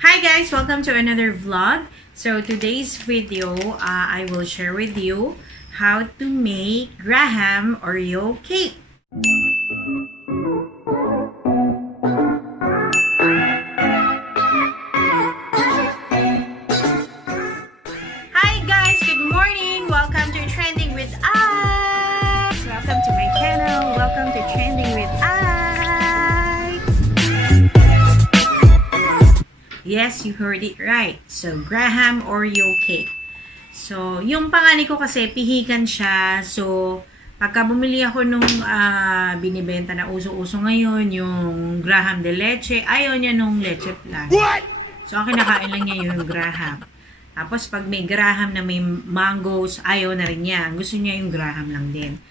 Hi guys! Welcome to another vlog. So today's video, I will share with you how to make Graham Oreo cake. Hi guys! Good morning! Welcome to Trending with I! Welcome to my channel. Welcome to Trending with I! Yes, you heard it right. So, Graham Oreo cake. So, yung panganay ko kasi, pihikan siya. So, pagka bumili ako nung binibenta na uso-uso ngayon, yung Graham de leche, ayaw niya nung leche plan. What? So, ang kinakain lang niya yung Graham. Tapos, pag may Graham na may mangoes, ayaw na rin niya. Gusto niya yung Graham lang din.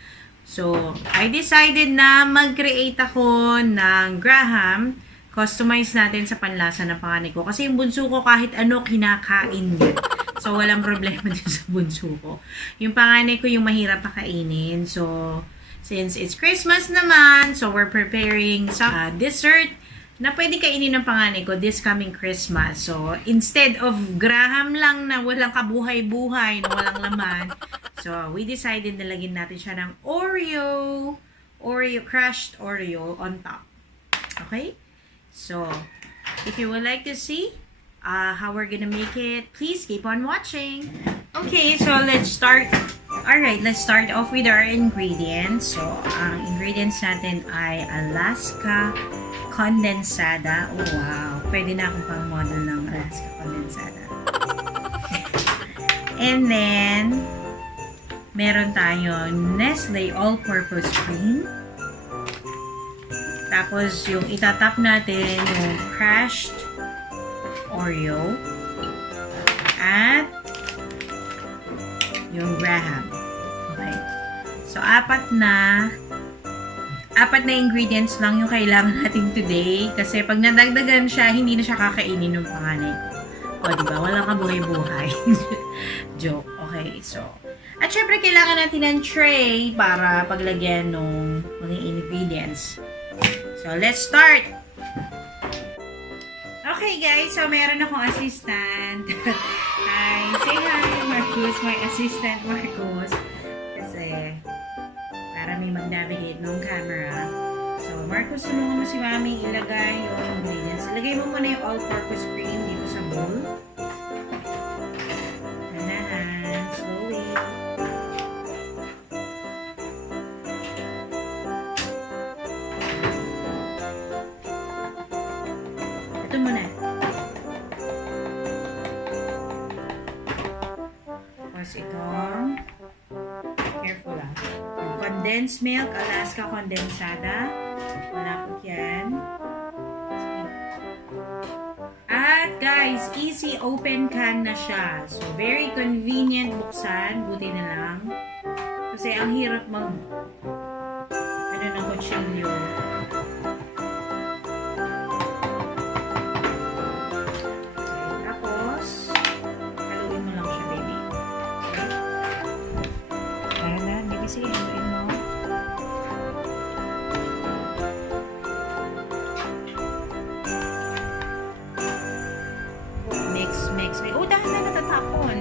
So, I decided na mag-create ako ng Graham. Customize natin sa panlasa ng panganay ko. Kasi yung bunso ko kahit ano kinakain niya. So, walang problema din sa bunso ko. Yung panganay ko yung mahirap pakainin. So, since it's Christmas naman, so we're preparing some dessert na pwede kainin ng panganay ko this coming Christmas. So, instead of Graham lang na walang kabuhay-buhay, na walang laman, so we decided na lagyan natin siya ng Oreo, crushed Oreo on top. Okay? So, if you would like to see how we're gonna make it, please keep on watching. Okay, so let's start. Alright, let's start off with our ingredients. So, ang ingredients natin ay Alaska condensada. Oh, wow. Pwede na akong pang-model ng Alaska condensada. And then, meron tayong Nestle all-purpose cream. Tapos, yung itatap natin, yung crushed Oreo. At yung Graham. Okay. So, apat na ingredients lang yung kailangan natin today. Kasi pag nadagdagan siya, hindi na siya kakainin ng panganay ko. O, diba? Walang kabuhay-buhay. Joke. Okay. So, at syempre, kailangan natin ng tray para paglagyan ng mga ingredients. So, let's start! Okay, guys. So, meron akong assistant. Hi! Say hi, Marcus. My assistant, Marcus. Kasi, para may mag-navigate ng camera. So, Marcus, tulungan mo si Mami ilagay yung ingredients. Ilagay mo muna yung all-purpose cream dito sa bowl. Ganahan. Slowly. Ito muna. Tapos itong careful lang. Condensed milk, Alaska condensada. Malapot yan. At guys, easy open can na siya. So, very convenient buksan. Buti na lang. Kasi ang hirap ng kutsilyo. Sige, haluin mo. Mix. Oh, dahil na natatapon.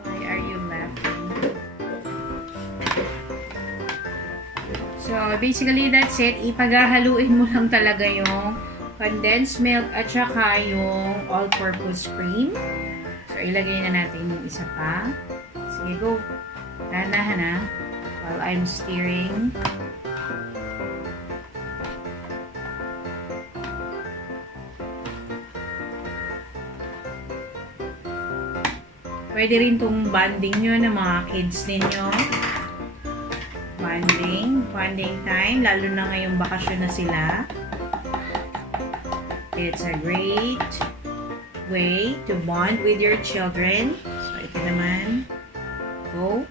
Why are you laughing? So, basically, that's it. Ipaghahaluin mo lang talaga yung condensed milk at saka yung all-purpose cream. So, ilagay na natin yung isa pa. Sige, go. Dahan-dahan na. While I'm stirring. Pwede rin itong banding nyo ng mga kids ninyo. Bonding time, lalo na ngayong bakasyon na sila. It's a great way to bond with your children. So, ito naman. Go.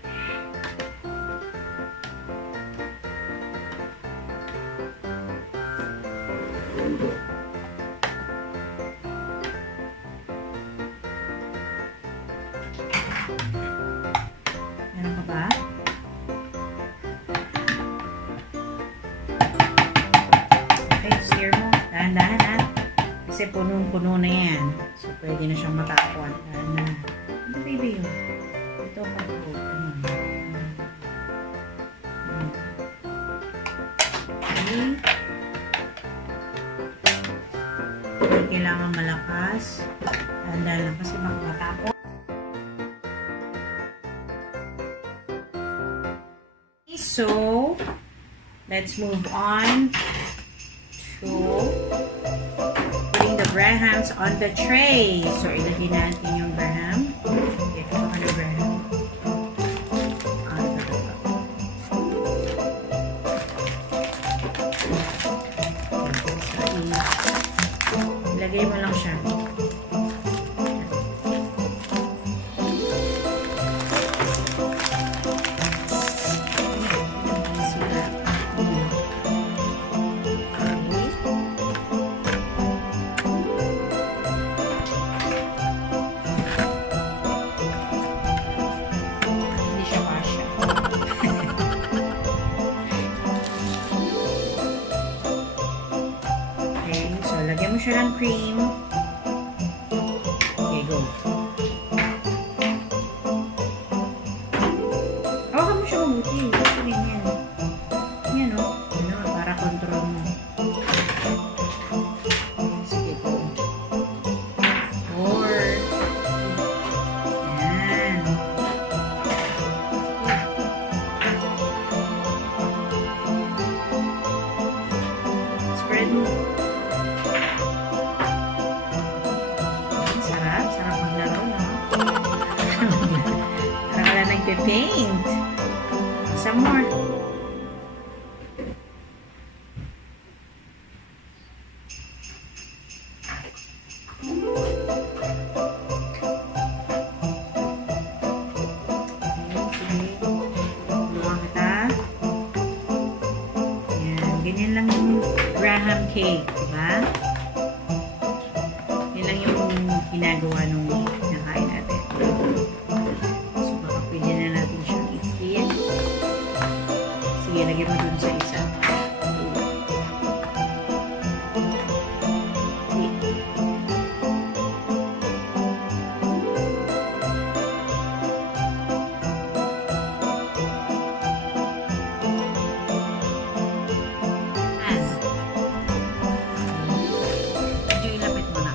Meron ka ba? Okay, stir mo. Dahan-dahan ha. Kasi punong-puno na yan. So, pwede na siyang matakwan. Dahan-dahan. Ito, baby. Ito pa po. Okay. Kailangan malakas. Dahan-dahan lang kasi magmatapon. So, let's move on to putting the grahams on the tray. So, ilagay natin yung graham. Okay, ito ka na graham. Ilagay mo lang siya. Lagyan mo siya ng cream. Okay, go. Hawakan mo siya mabuti. Gusto rin yan. Yan o. Ano, para control mo. Sige, go. 4. Yan. Spread mo. Paint. Some more. Yan. Ganyan lang yung graham cake, diba? Yan lang yung ginagawa nung nakain natin. Lagyan mo dun sa isa. Medyo ilapit mo na.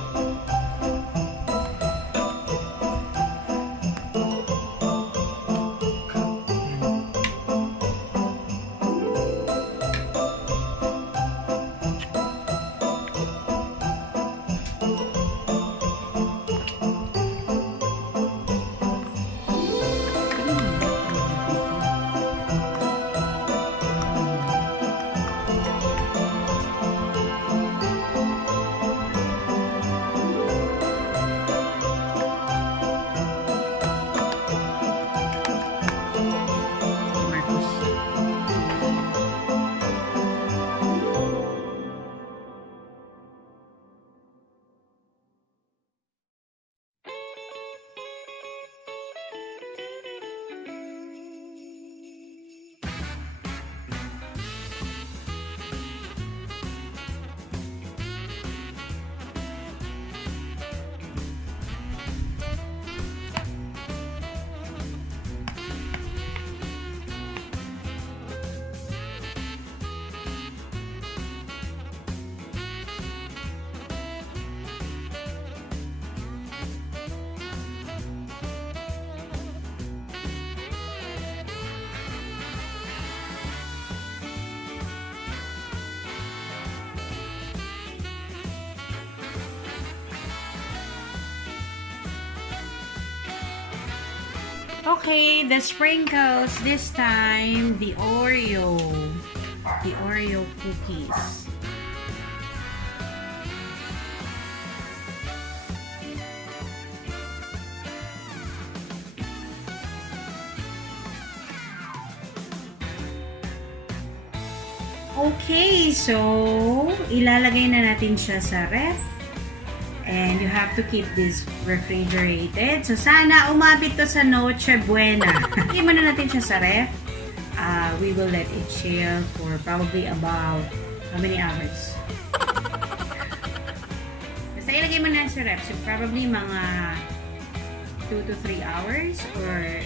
Okay, the sprinkles. This time, the Oreo cookies. Okay, so ilalagay na natin siya sa ref. And you have to keep this refrigerated. So, sana umabot to sa Noche Buena. Ilagay muna natin siya sa ref. We will let it chill for probably about how many hours? Basta ilagay mo na sa ref. So, probably mga 2 to 3 hours or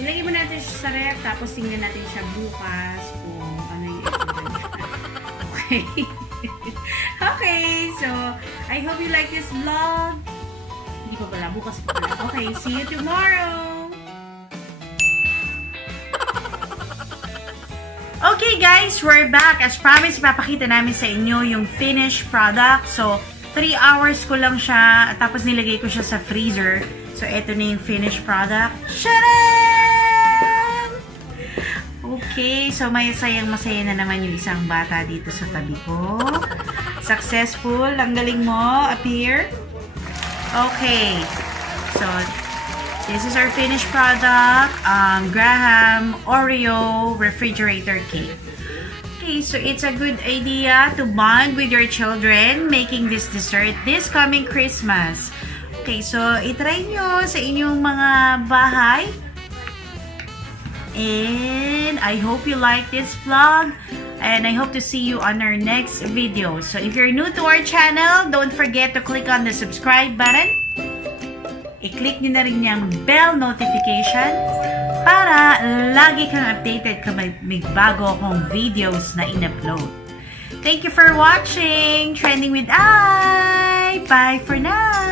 ilagay mo natin siya sa ref tapos tingnan natin siya bukas kung ano yung itsura niya. Okay. Okay, so I hope you like this vlog. Hindi pa pala, bukas pa pala. Okay, see you tomorrow! Okay guys, we're back. As promised, ipapakita namin sa inyo yung finished product. So, 3 hours ko lang siya, tapos nilagay ko siya sa freezer. So, eto na yung finished product. Sharan! Okay, so masaya na naman yung isang bata dito sa tabi ko. Successful. Ang galing mo. Appear. Okay. So, this is our finished product. Graham Oreo refrigerator cake. Okay, so it's a good idea to bond with your children making this dessert this coming Christmas. Okay, so itry nyo sa inyong mga bahay. And I hope you like this vlog. And I hope to see you on our next video. So if you're new to our channel, don't forget to click on the subscribe button. I-click nyo na rin yung bell notification para lagi kang updated kapag may bago akong videos na in-upload. Thank you for watching Trending with I. Bye for now!